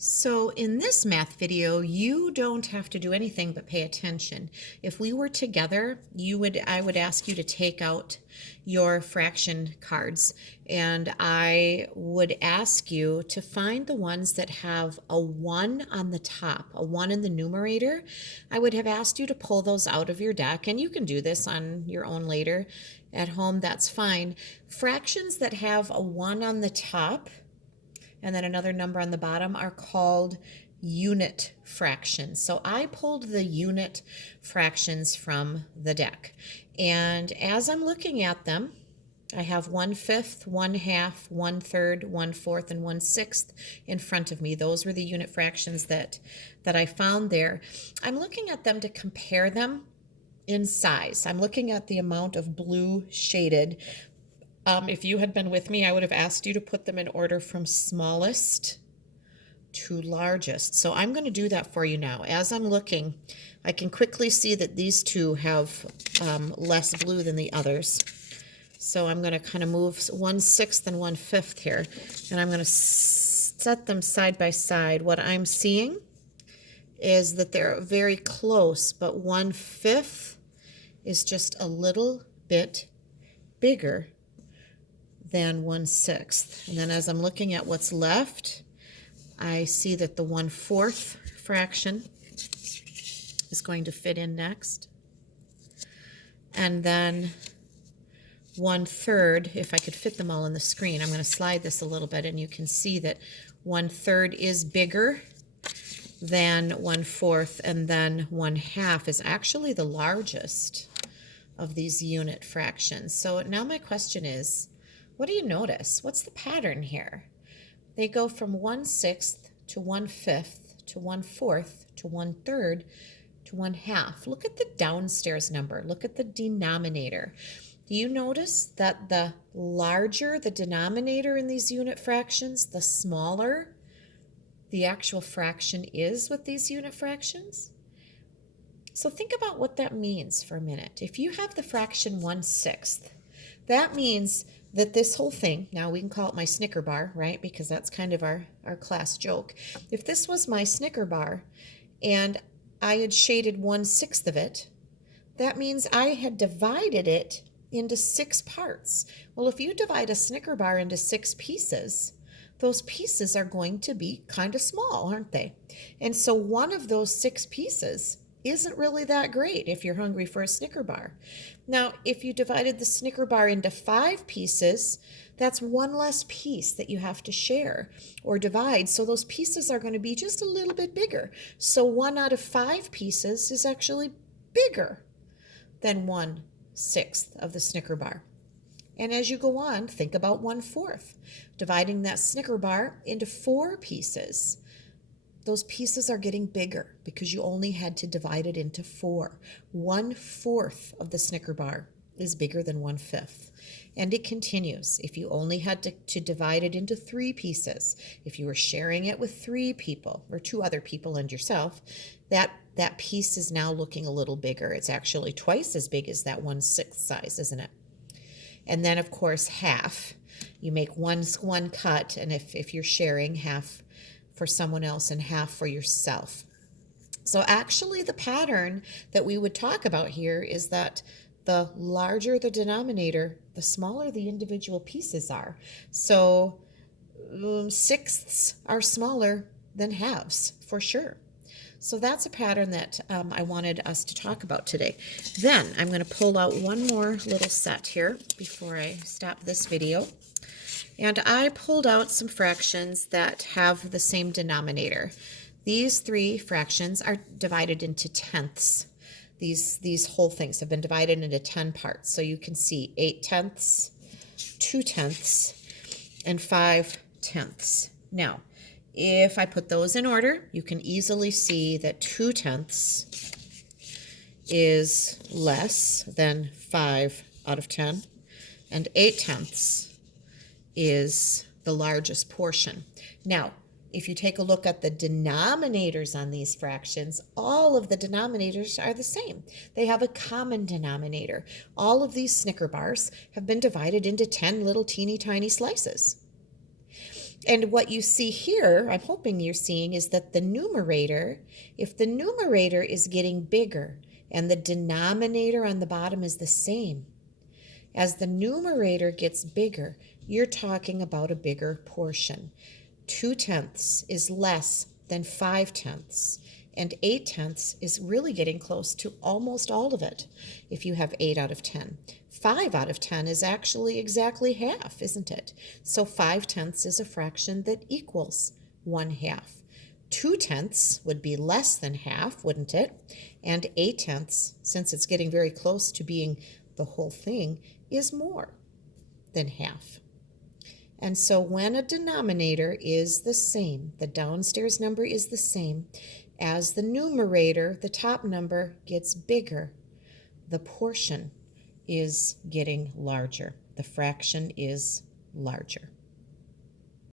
So in this math video, you don't have to do anything but pay attention. If we were together, I would ask you to take out your fraction cards, and I would ask you to find the ones that have a 1 on the top, a 1 in the numerator. I would have asked you to pull those out of your deck, and you can do this on your own later at home, that's fine. Fractions that have a 1 on the top and then another number on the bottom are called unit fractions. So I pulled the unit fractions from the deck. And as I'm looking at them, I have 1/5, 1/2, 1/3, 1/4, and 1/6 in front of me. Those were the unit fractions that I found there. I'm looking at them to compare them in size. I'm looking at the amount of blue shaded. If you had been with me, I would have asked you to put them in order from smallest to largest. So I'm going to do that for you now. As I'm looking, I can quickly see that these two have less blue than the others. So I'm going to kind of move 1/6 and 1/5 here, and I'm going to set them side by side. What I'm seeing is that they're very close, but 1/5 is just a little bit bigger than 1/6. And then as I'm looking at what's left, I see that the 1/4 fraction is going to fit in next. And then 1/3, if I could fit them all on the screen, I'm going to slide this a little bit and you can see that 1/3 is bigger than 1/4, and then 1/2 is actually the largest of these unit fractions. So now my question is, what do you notice? What's the pattern here? They go from 1/6 to 1/5 to 1/4 to 1/3 to 1/2. Look at the downstairs number. Look at the denominator. Do you notice that the larger the denominator in these unit fractions, the smaller the actual fraction is with these unit fractions? So think about what that means for a minute. If you have the fraction 1/6, that means that this whole thing, now we can call it my Snicker bar, right? Because that's kind of our class joke. If this was my Snicker bar and I had shaded 1/6 of it, that means I had divided it into 6 parts. Well, if you divide a Snicker bar into 6 pieces, those pieces are going to be kind of small, aren't they? And so one of those 6 pieces isn't really that great if you're hungry for a Snicker bar. Now, if you divided the Snicker bar into 5 pieces, that's one less piece that you have to share or divide. So those pieces are going to be just a little bit bigger. So 1 out of 5 pieces is actually bigger than 1/6 of the Snicker bar. And as you go on, think about 1/4. Dividing that Snicker bar into 4 pieces. Those pieces are getting bigger because you only had to divide it into 4. 1/4 of the Snicker bar is bigger than 1/5. And it continues. If you only had to divide it into 3 pieces, if you were sharing it with 3 people or 2 other people and yourself, that piece is now looking a little bigger. It's actually twice as big as that 1/6 size, isn't it? And then, of course, half. You make one cut, and if you're sharing, half for someone else and half for yourself. So actually the pattern that we would talk about here is that the larger the denominator, the smaller the individual pieces are. So sixths are smaller than halves, for sure. So that's a pattern that I wanted us to talk about today. Then I'm going to pull out one more little set here before I stop this video. And I pulled out some fractions that have the same denominator. These 3 fractions are divided into tenths. These whole things have been divided into 10 parts. So you can see 8/10, 2/10, and 5/10. Now, if I put those in order, you can easily see that 2/10 is less than 5 out of 10, and 8/10 is the largest portion. Now, if you take a look at the denominators on these fractions, all of the denominators are the same. They have a common denominator. All of these Snicker bars have been divided into 10 little teeny tiny slices. And what you see here, I'm hoping you're seeing, is that the numerator, if the numerator is getting bigger and the denominator on the bottom is the same, as the numerator gets bigger, you're talking about a bigger portion. 2/10 is less than 5/10, and 8/10 is really getting close to almost all of it if you have 8 out of 10. 5 out of 10 is actually exactly half, isn't it? So 5/10 is a fraction that equals 1/2. 2/10 would be less than half, wouldn't it? And 8/10, since it's getting very close to being the whole thing, is more than half. And so when a denominator is the same, the downstairs number is the same, as the numerator, the top number, gets bigger, the portion is getting larger. The fraction is larger.